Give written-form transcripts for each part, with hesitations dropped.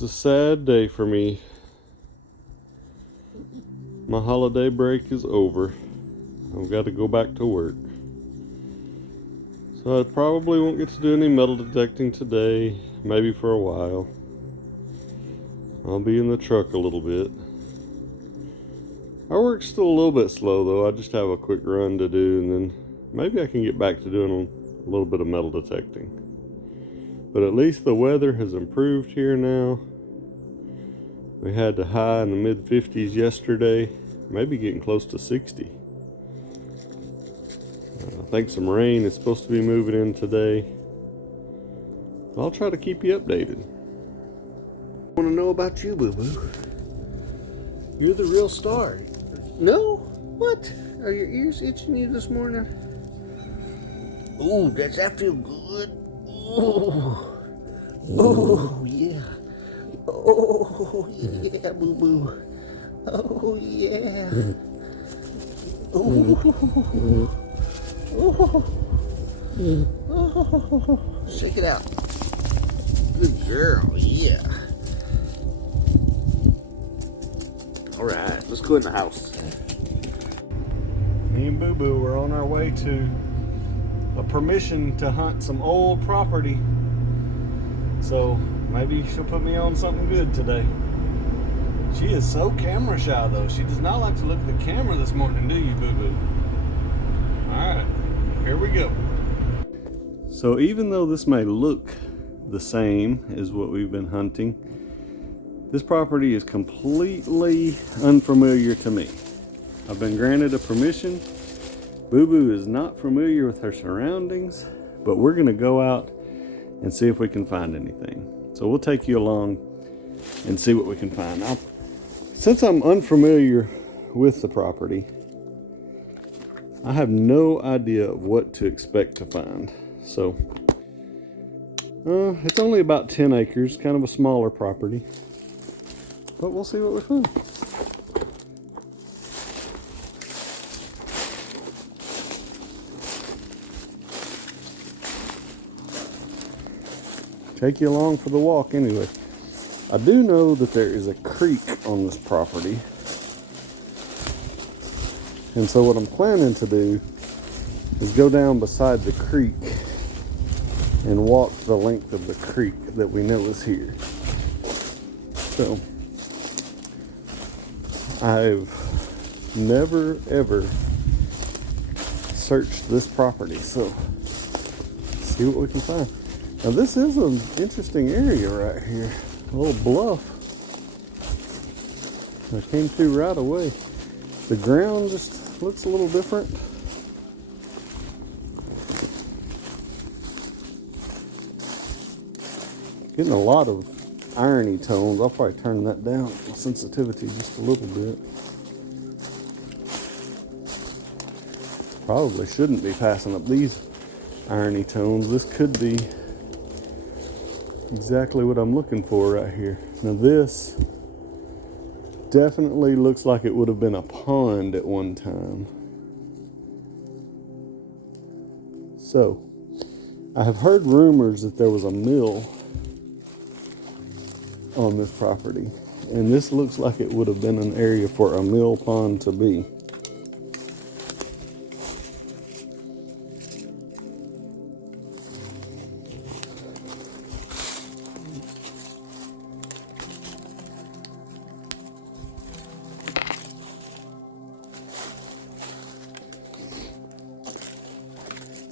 It's a sad day for me. My holiday break is over. I've got to go back to work. So I probably won't get to do any metal detecting today, maybe for a while. I'll be in the truck a little bit. Our work's still a little bit slow though. I just have a quick run to do and then maybe I can get back to doing a little bit of metal detecting. But at least the weather has improved here now. We had the high in the mid 50s yesterday, maybe getting close to 60. I think some rain is supposed to be moving in today. I'll try to keep you updated. I want to know about you, Boo Boo. You're the real star. No? What? Are your ears itching you this morning? Oh, does that feel good? Oh, oh yeah. Oh yeah, Boo Boo. Oh yeah. Oh. Oh. Shake it out. Good girl, yeah. All right, let's go in the house. Me and Boo Boo were on our way to a permission to hunt some old property. So maybe she'll put me on something good today. She is so camera shy though. She does not like to look at the camera this morning, do you, Boo Boo? Alright, here we go. So even though this may look the same as what we've been hunting, this property is completely unfamiliar to me. I've been granted a permission. Boo Boo is not familiar with her surroundings, but we're gonna go out and see if we can find anything. So we'll take you along and see what we can find. Since I'm unfamiliar with the property, I have no idea of what to expect to find. So it's only about 10 acres, kind of a smaller property, but we'll see what we find. Take you along for the walk anyway. I do know that there is a creek on this property. And so what I'm planning to do is go down beside the creek and walk the length of the creek that we know is here. So I've never ever searched this property, so let's see what we can find. Now this is an interesting area right here, a little bluff I came to right away. The ground just looks a little different. Getting a lot of irony tones. I'll probably turn that down, my sensitivity just a little bit. Probably shouldn't be passing up these irony tones. This could be exactly what I'm looking for right here. Now this definitely looks like it would have been a pond at one time. So I have heard rumors that there was a mill on this property, and this looks like it would have been an area for a mill pond to be.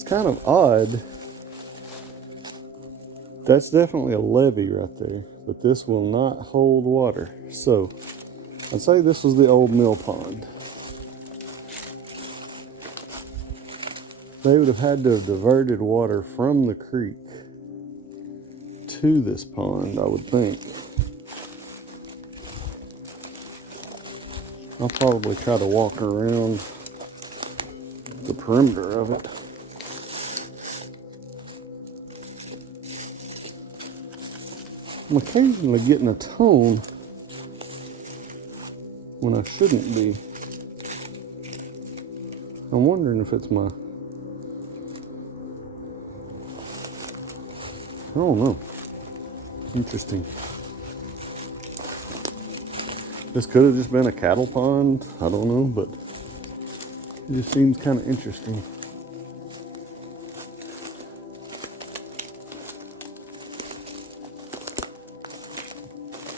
Kind of odd. That's definitely a levee right there, but this will not hold water. So I'd say this was the old mill pond. They would have had to have diverted water from the creek to this pond, I would think. I'll probably try to walk around the perimeter of it. I'm occasionally getting a tone when I shouldn't be. I'm wondering if it's my... I don't know. Interesting. This could have just been a cattle pond. I don't know, but it just seems kind of interesting.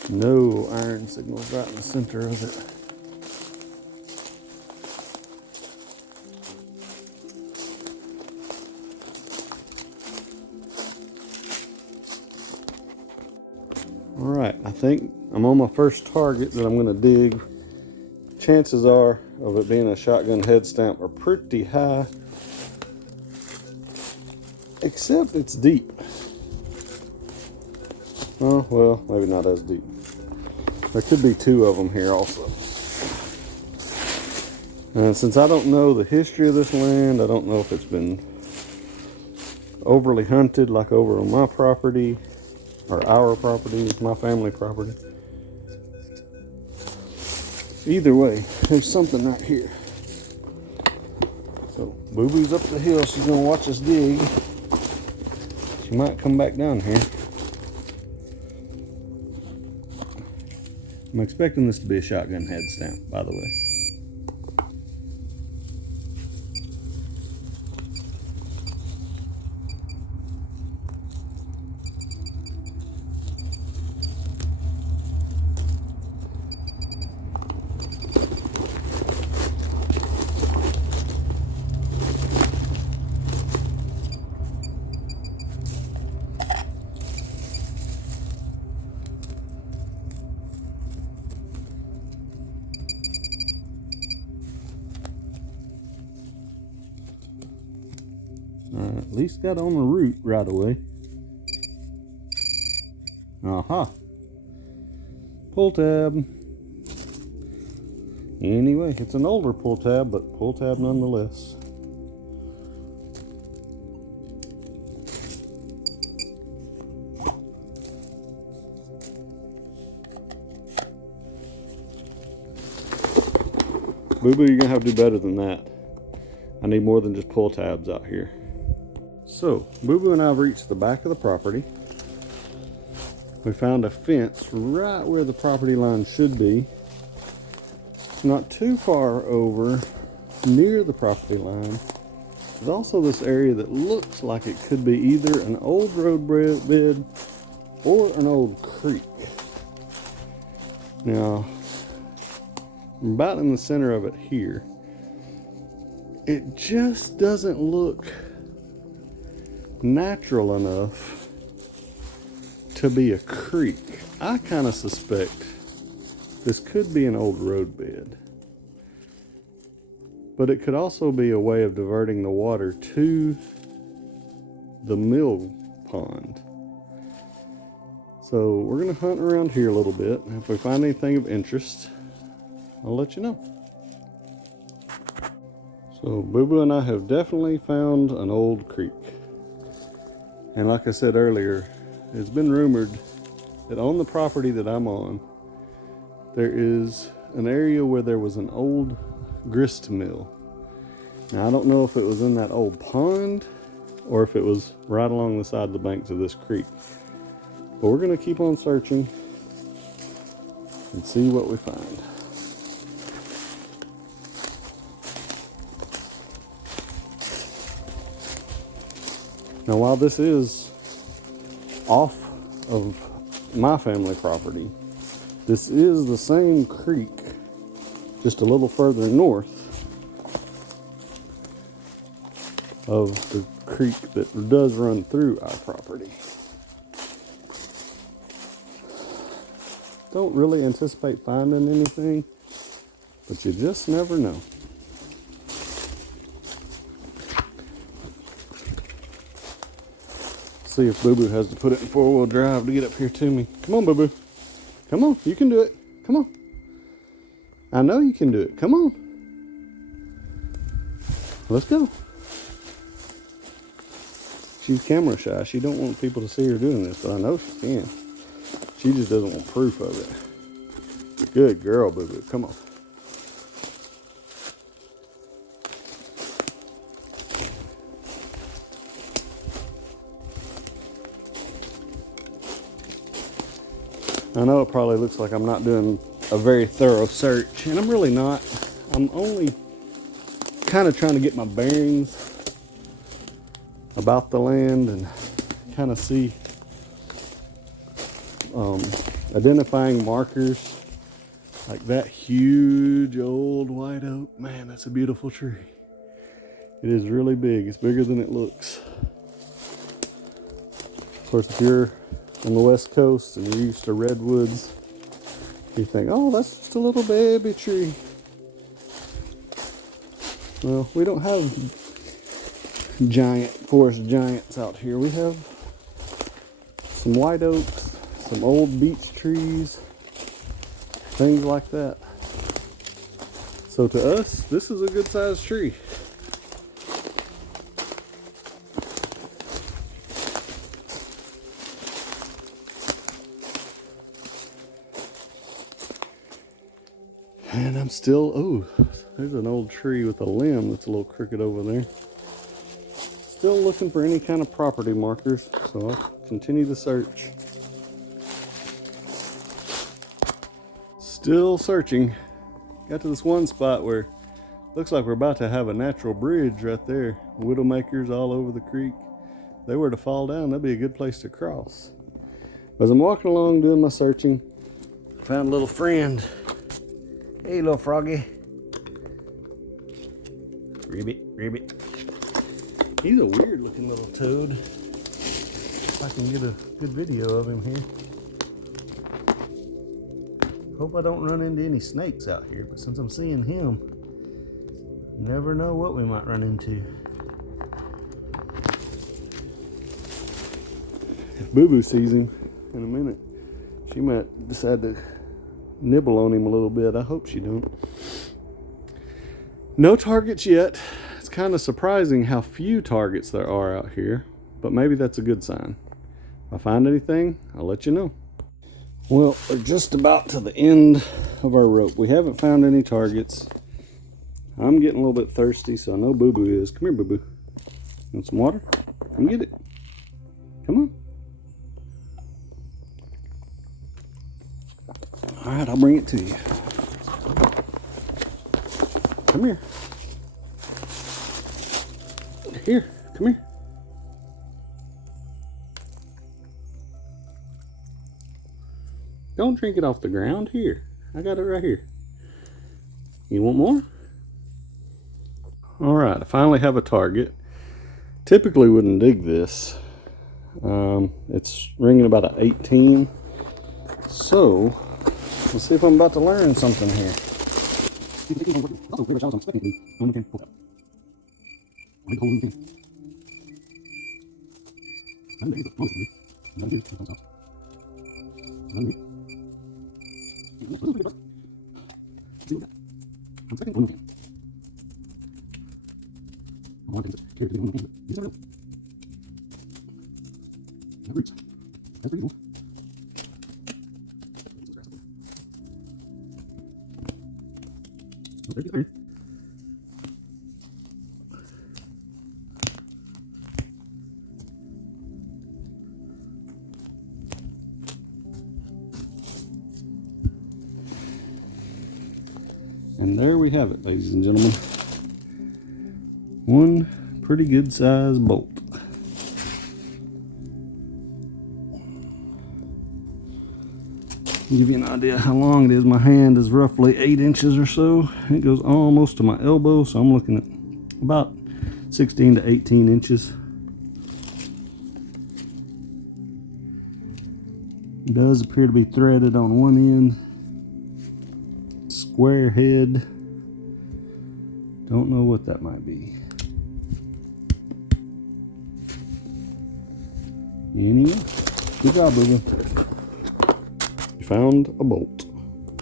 No iron signals right in the center of it. All right, I think I'm on my first target that I'm going to dig. Chances are of it being a shotgun head stamp are pretty high, except it's deep. Oh, well, maybe not as deep. There could be two of them here also. And since I don't know the history of this land, I don't know if it's been overly hunted like over on my property, or our property, my family property. Either way, there's something right here. So, Boo Boo's up the hill. She's gonna watch us dig. She might come back down here. I'm expecting this to be a shotgun head stamp, by the way. At least got on the root right away. Aha. Pull tab. Anyway, it's an older pull tab, but pull tab nonetheless. Boo Boo, you're gonna have to do better than that. I need more than just pull tabs out here. So, Boo Boo and I have reached the back of the property. We found a fence right where the property line should be. It's not too far over, near the property line. There's also this area that looks like it could be either an old road bed or an old creek. Now, about in the center of it here, it just doesn't look natural enough to be a creek. I kind of suspect this could be an old road bed, but it could also be a way of diverting the water to the mill pond. So we're gonna hunt around here a little bit, and if we find anything of interest, I'll let you know. So Boo Boo and I have definitely found an old creek. And like I said earlier, it's been rumored that on the property that I'm on, there is an area where there was an old grist mill. Now I don't know if it was in that old pond or if it was right along the side of the banks of this creek. But we're gonna keep on searching and see what we find. Now, while this is off of my family property, this is the same creek, just a little further north of the creek that does run through our property. Don't really anticipate finding anything, but you just never know. See if Boo Boo has to put it in 4-wheel drive to get up here to me. Come on, Boo Boo. Come on, you can do it. Come on. I know you can do it. Come on. Let's go. She's camera shy. She don't want people to see her doing this, but I know she can. She just doesn't want proof of it. Good girl, Boo Boo. Come on. I know it probably looks like I'm not doing a very thorough search, and I'm really not. I'm only kind of trying to get my bearings about the land and kind of see identifying markers like that huge old white oak. Man, that's a beautiful tree. It is really big. It's bigger than it looks. Of course, if you're on the West Coast and you're used to redwoods, you think, oh, that's just a little baby tree. Well, we don't have giant forest giants out here. We have some white oaks, some old beech trees, things like that. So to us, this is a good sized tree. And I'm still, oh, there's an old tree with a limb that's a little crooked over there. Still looking for any kind of property markers, so I'll continue the search. Still searching. Got to this one spot where looks like we're about to have a natural bridge right there. Widowmakers all over the creek. If they were to fall down, that'd be a good place to cross. As I'm walking along doing my searching, found a little friend. Hey, little froggy. Ribbit, ribbit. He's a weird looking little toad. If I can get a good video of him here. Hope I don't run into any snakes out here, but since I'm seeing him, never know what we might run into. If Boo Boo sees him in a minute, she might decide to nibble on him a little bit. I hope she don't. No targets yet. It's kind of surprising how few targets there are out here, but maybe that's a good sign. If I find anything, I'll let you know. Well, we're just about to the end of our rope. We haven't found any targets. I'm getting a little bit thirsty, so I know Boo Boo is. Come here, Boo Boo. Want some water? Come get it. Come on. All right, I'll bring it to you. Come here. Here, come here. Don't drink it off the ground. Here, I got it right here. You want more? All right, I finally have a target. Typically wouldn't dig this. It's ringing about an 18. So, let's see if I'm about to learn something here. And there we have it, ladies and gentlemen. One pretty good sized bolt. To give you an idea how long it is, my hand is roughly 8 inches or so. It goes almost to my elbow, so I'm looking at about 16 to 18 inches. It does appear to be threaded on one end. Square head. Don't know what that might be. Anyway, good job, Boo Boo. You found a bolt.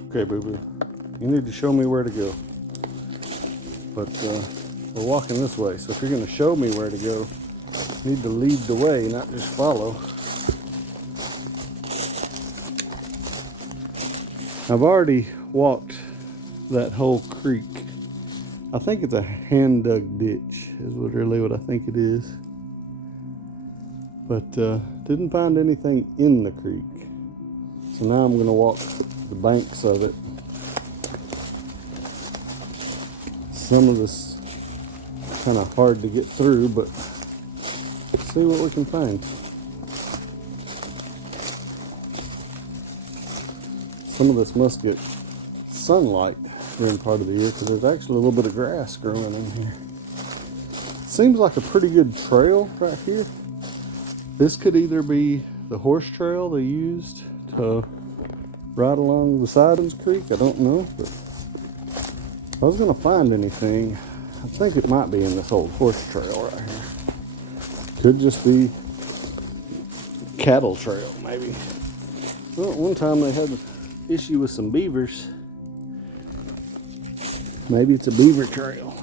Okay, Boo Boo, you need to show me where to go. But we're walking this way, so if you're going to show me where to go, you need to lead the way, not just follow. I've already walked that whole creek. I think it's a hand dug ditch is really what I think it is. But didn't find anything in the creek. So now I'm going to walk the banks of it Some of this kind of hard to get through, but let's see what we can find. Some of this must get sunlight during part of the year because there's actually a little bit of grass growing in here. Seems like a pretty good trail right here. This could either be the horse trail they used to ride along beside Adams Creek. I don't know, but if I was gonna find anything, I think it might be in this old horse trail right here. Could just be cattle trail, maybe. Well, one time they had an issue with some beavers. Maybe it's a beaver trail.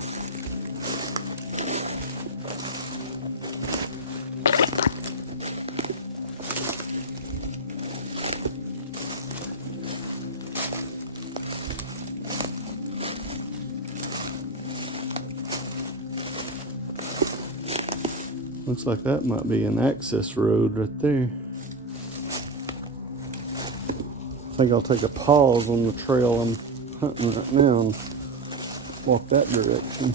Looks like that might be an access road right there. I think I'll take a pause on the trail I'm hunting right now and walk that direction.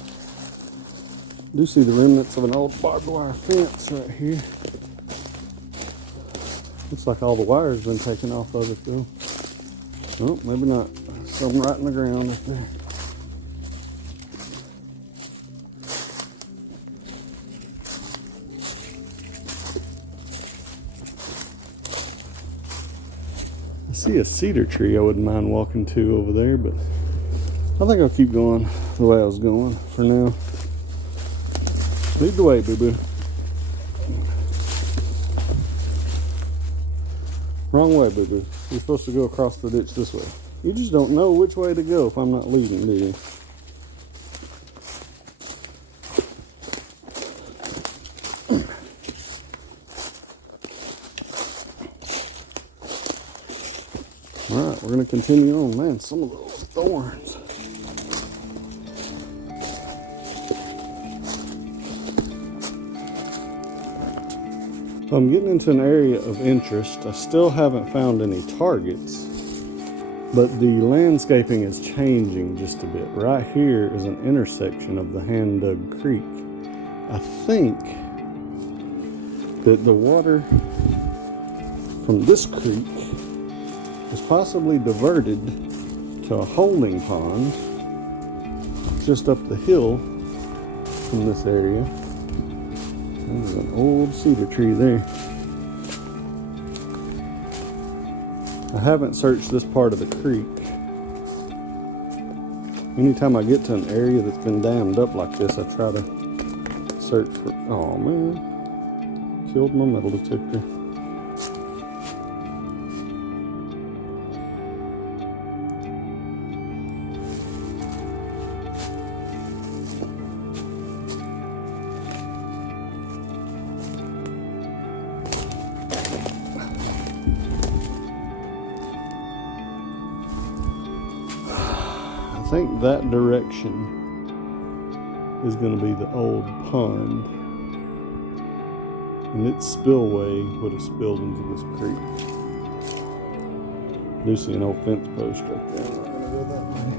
I do see the remnants of an old barbed wire fence right here. Looks like all the wire's been taken off of it though. Oh, maybe not. Some right in the ground up there. I see a cedar tree I wouldn't mind walking to over there, but I think I'll keep going the way I was going for now. Lead the way, boo-boo. Wrong way, boo-boo. You're supposed to go across the ditch this way. You just don't know which way to go if I'm not leading, do you? Alright, we're going to continue on. Man, some of those thorns. So I'm getting into an area of interest. I still haven't found any targets, but the landscaping is changing just a bit. Right here is an intersection of the hand-dug creek. I think that the water from this creek is possibly diverted to a holding pond just up the hill from this area. There's an old cedar tree there. I haven't searched this part of the creek. Anytime I get to an area that's been dammed up like this, I try to search for... Oh man, killed my metal detector. I think that direction is going to be the old pond, and its spillway would have spilled into this creek. I do see an old fence post right there. I'm not going to go that way.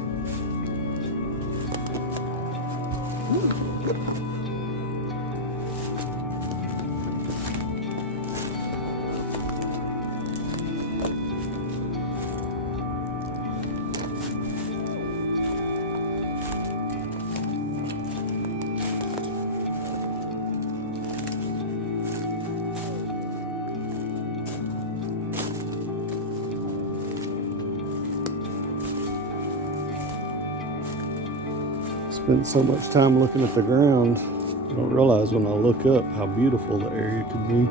Spent so much time looking at the ground, I don't realize when I look up how beautiful the area could be.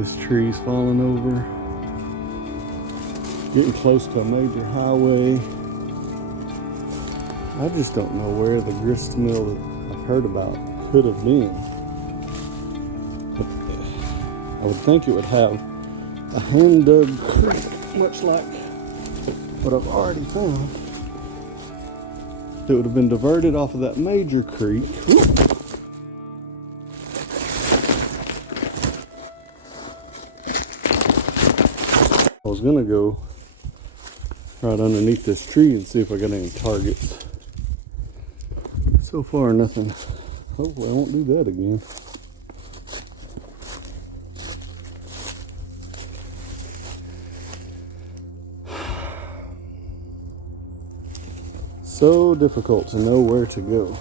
This tree's falling over. Getting close to a major highway. I just don't know where the grist mill that I've heard about could have been. But I would think it would have a hand-dug creek, much like what I've already found. It would have been diverted off of that major creek. I was gonna go right underneath this tree and see if I got any targets. So far, nothing. Hopefully, I won't do that again. So difficult to know where to go.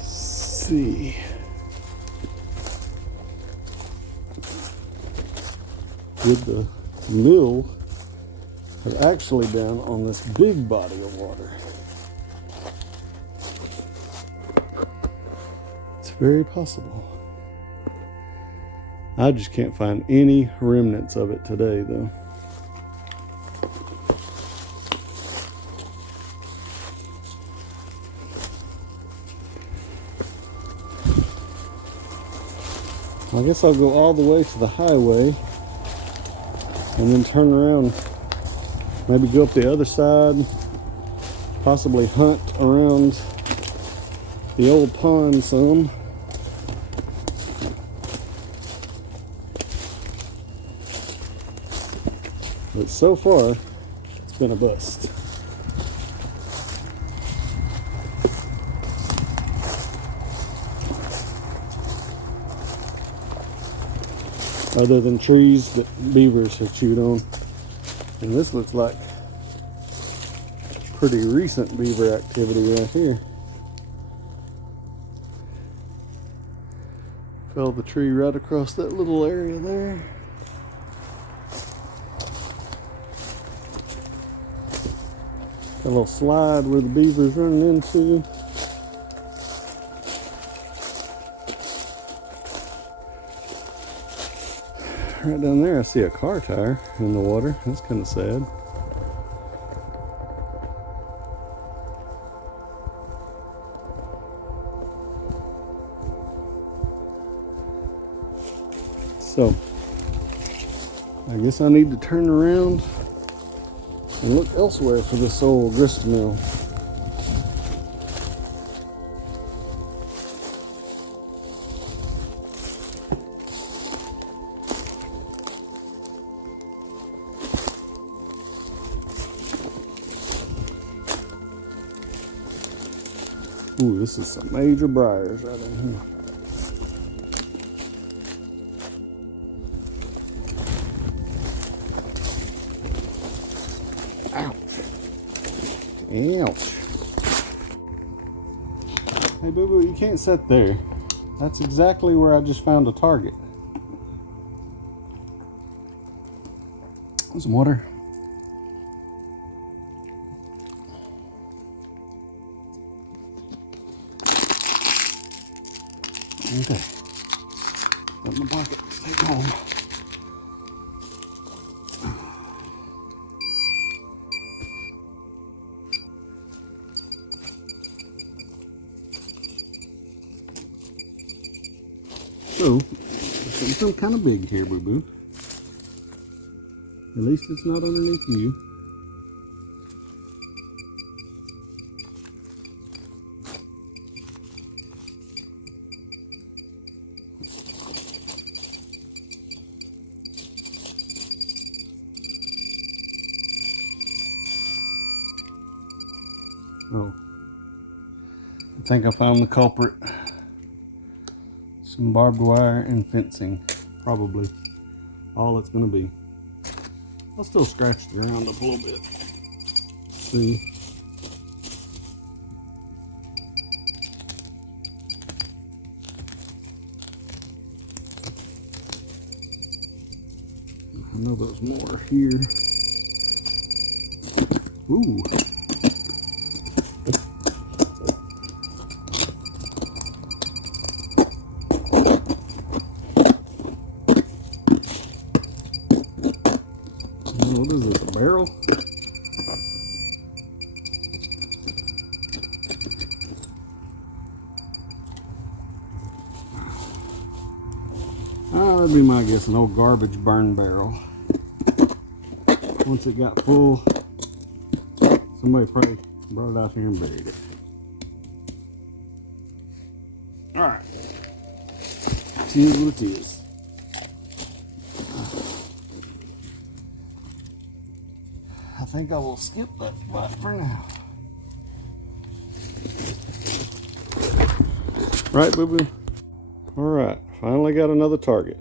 See. With the mill are actually down on this big body of water. It's very possible. I just can't find any remnants of it today, though. I guess I'll go all the way to the highway and then turn around, maybe go up the other side, possibly hunt around the old pond some. But so far, it's been a bust. Other than trees that beavers have chewed on. And this looks like pretty recent beaver activity right here. Fell the tree right across that little area there. Got a little slide where the beaver's running into. Right down there I see a car tire in the water. That's kind of sad. So I guess I need to turn around and look elsewhere for this old grist mill. Ooh, this is some major briars right in here. Ouch. Hey, boo-boo, you can't sit there. That's exactly where I just found a target. Some water. Okay. Put in my pocket. Take home. So, there's something kind of big here, boo-boo. At least it's not underneath you. Oh, I think I found the culprit. Some barbed wire and fencing, probably all it's going to be. I'll still scratch the ground up a little bit. See? I know there's more here. Ooh. What is this, a barrel? That'd be my guess, an old garbage burn barrel. Once it got full, somebody probably brought it out here and buried it. Alright. It is what it is. I think I will skip that spot for now. Right, boo-boo? All right, finally got another target.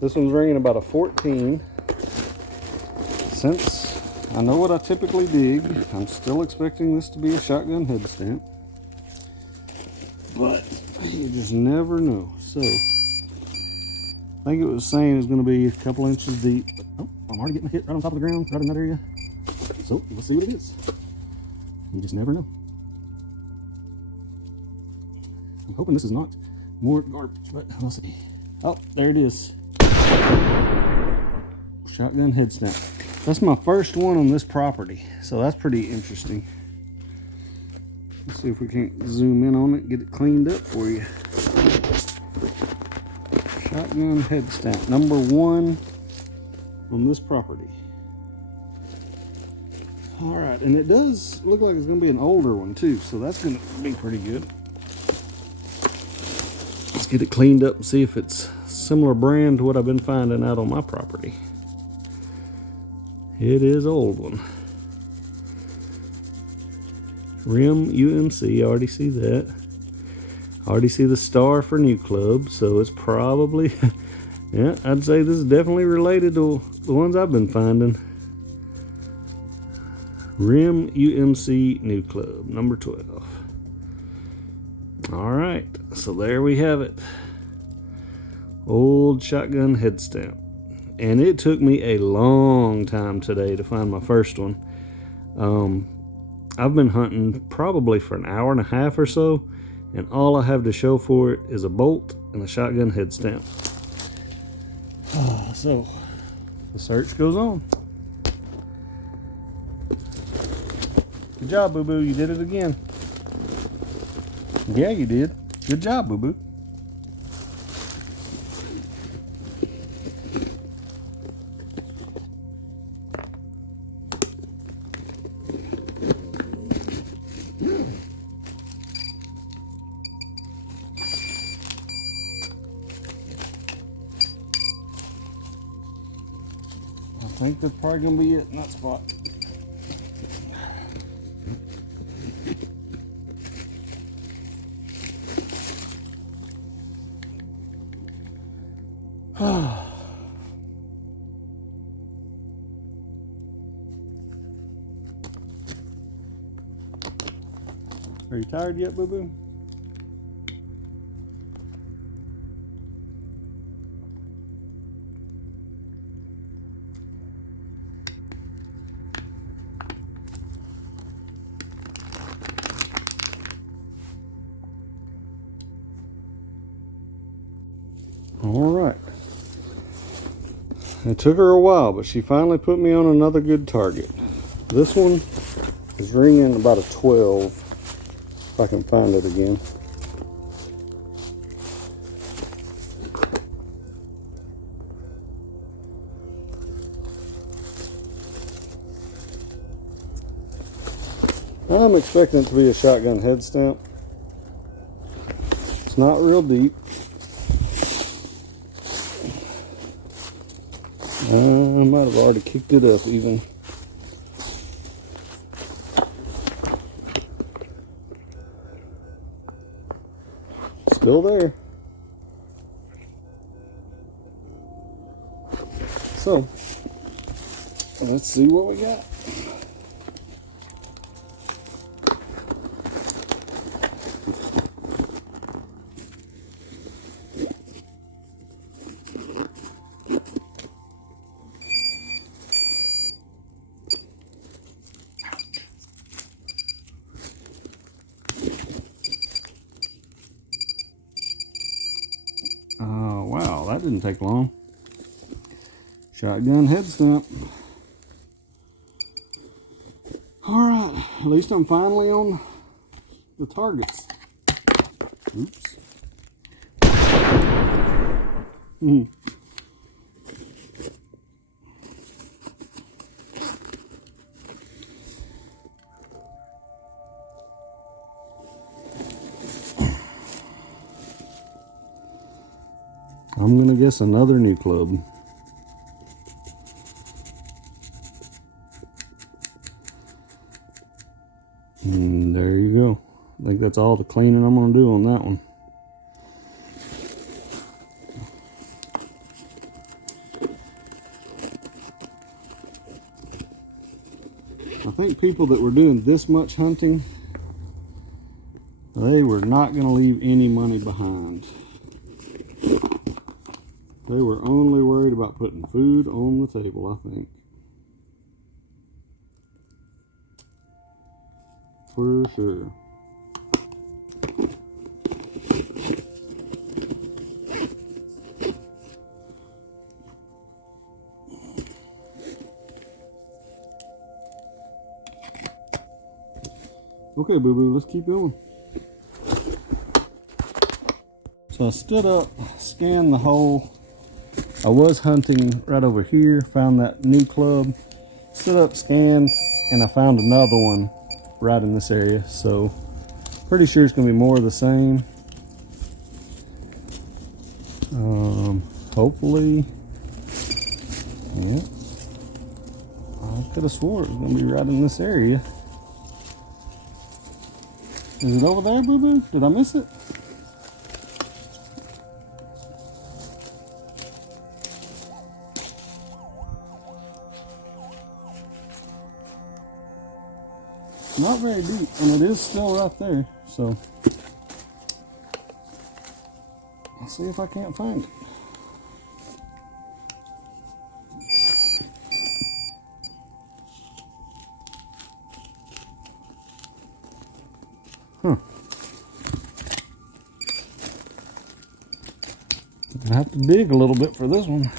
This one's ringing about a 14. Since I know what I typically dig, I'm still expecting this to be a shotgun head stamp. But you just never know. So, I think it was saying it was going to be a couple inches deep. But, oh, I'm already getting a hit right on top of the ground, right in that area. So, let's see what it is. You just never know. I'm hoping this is not more garbage, but we'll see. Oh, there it is. Shotgun head stamp. That's my first one on this property, so that's pretty interesting. Let's see if we can't zoom in on it, get it cleaned up for you. Shotgun head stamp, number 1 on this property. All right, and it does look like it's going to be an older one too, so that's going to be pretty good. Let's get it cleaned up and see if it's similar brand to what I've been finding out on my property. It is an old one. Rim UMC, I already see that. I already see the star for New Club, so it's probably, yeah, I'd say this is definitely related to the ones I've been finding. Rim UMC New Club, number 12. All right, so there we have it. Old shotgun head stamp. And it took me a long time today to find my first one. I've been hunting probably for an hour and a half or so, and all I have to show for it is a bolt and a shotgun head stamp. So, the search goes on. Good job, boo-boo. You did it again. Yeah, you did. Good job, boo-boo. I think that's probably going to be it in that spot. Are you tired yet, boo-boo? All right. It took her a while, but she finally put me on another good target. This one is ringing about a 12, if I can find it again. I'm expecting it to be a shotgun head stamp. It's not real deep. I might have already kicked it up even. Still there. So, let's see what we got. Oh, wow, that didn't take long. Shotgun head stamp. All right, at least I'm finally on the targets. Oops. I'm gonna guess another new club. And there you go. I think that's all the cleaning I'm gonna do on that one. I think people that were doing this much hunting, they were not going to leave any money behind. They were only worried about putting food on the table, I think. For sure. Okay, boo-boo, let's keep going. So I stood up, scanned the hole. I was hunting right over here, found that new club. Stood up, scanned, and I found another one right in this area. So pretty sure it's gonna be more of the same. Hopefully, yeah. I could have swore it was gonna be right in this area. Is it over there, boo-boo? Did I miss it? Not very deep, and it is still right there, so I'll see if I can't find it. Huh. I have to dig a little bit for this one.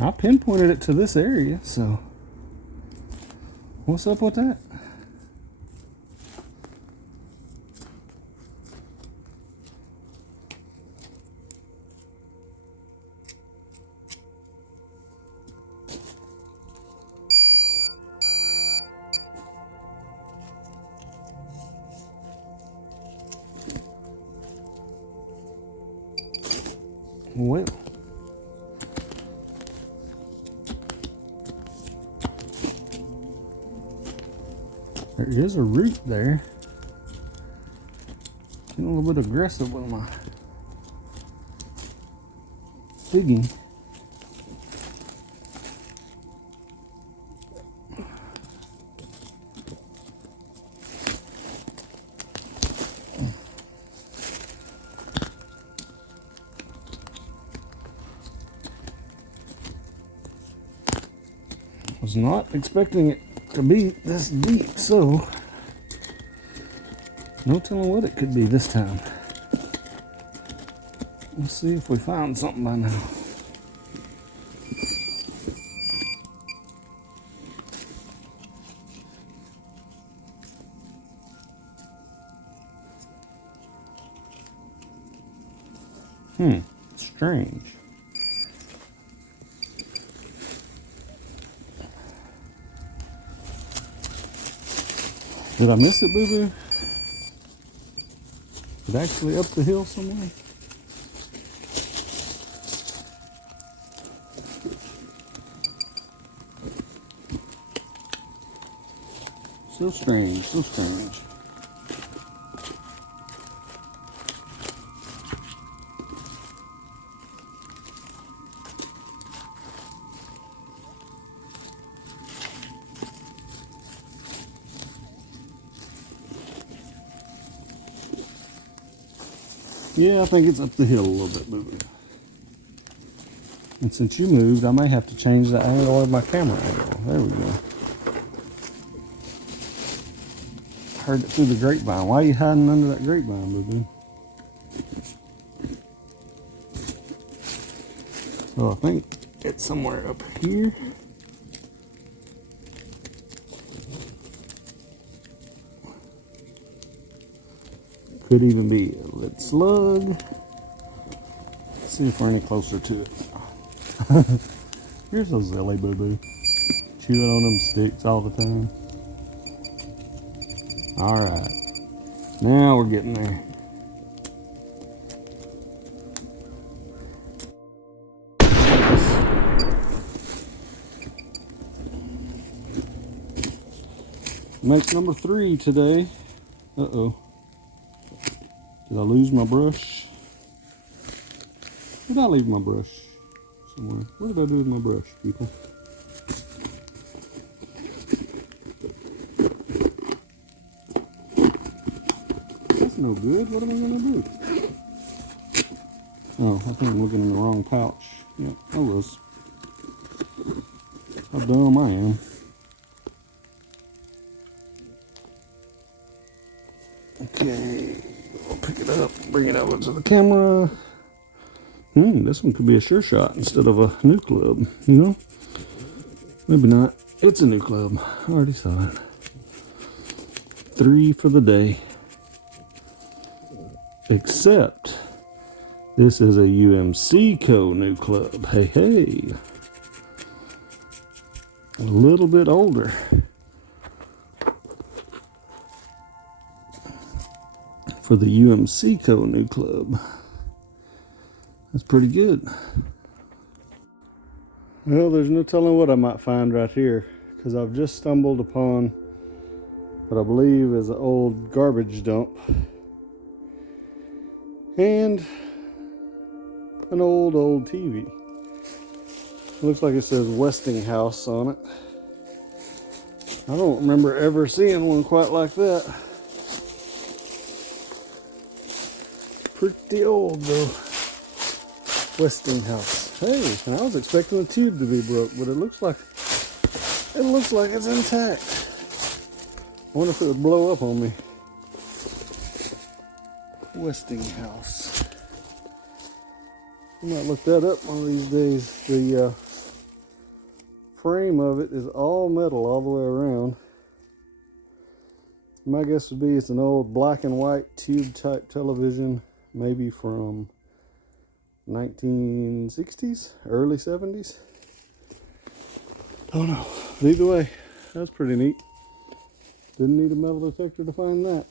I pinpointed it to this area, so what's up with that? Well, there is a root there. Getting a little bit aggressive with my digging. Was not expecting it to be this deep, so no telling what it could be this time. Let's see if we found something by now. Strange. Did I miss it, boo-boo? Is it actually up the hill somewhere? So strange, so strange. Yeah, I think it's up the hill a little bit, boo-boo. And since you moved, I may have to change the angle of my camera angle. There we go. Heard it through the grapevine. Why are you hiding under that grapevine, boo-boo? So I think it's somewhere up here. Could even be a lead slug. Let's see if we're any closer to it. You're so silly, boo-boo. Chewing on them sticks all the time. All right. Now we're getting there. Make number 3 today. Uh-oh. Did I lose my brush? Did I leave my brush somewhere? What did I do with my brush, people? That's no good. What am I going to do? Oh, I think I'm looking in the wrong pouch. Yep, I was. How dumb I am. Okay, I'll pick it up, bring it over to the camera. This one could be a sure shot instead of a new club, you know? Maybe not. It's a new club. I already saw it. 3 for the day. Except this is a UMC Co. new club. Hey, hey. A little bit older. For the UMC Co. new club. That's pretty good. Well, there's no telling what I might find right here, because I've just stumbled upon what I believe is an old garbage dump and an old TV. It looks like it says Westinghouse on it. I don't remember ever seeing one quite like that. Pretty old though. Westinghouse. Hey, I was expecting the tube to be broke, but it looks like it's intact. I wonder if it would blow up on me. Westinghouse. I might look that up one of these days. The frame of it is all metal all the way around. My guess would be it's an old black and white tube type television, maybe from 1960s, early 70s. Don't know. But either way, that's pretty neat. Didn't need a metal detector to find that.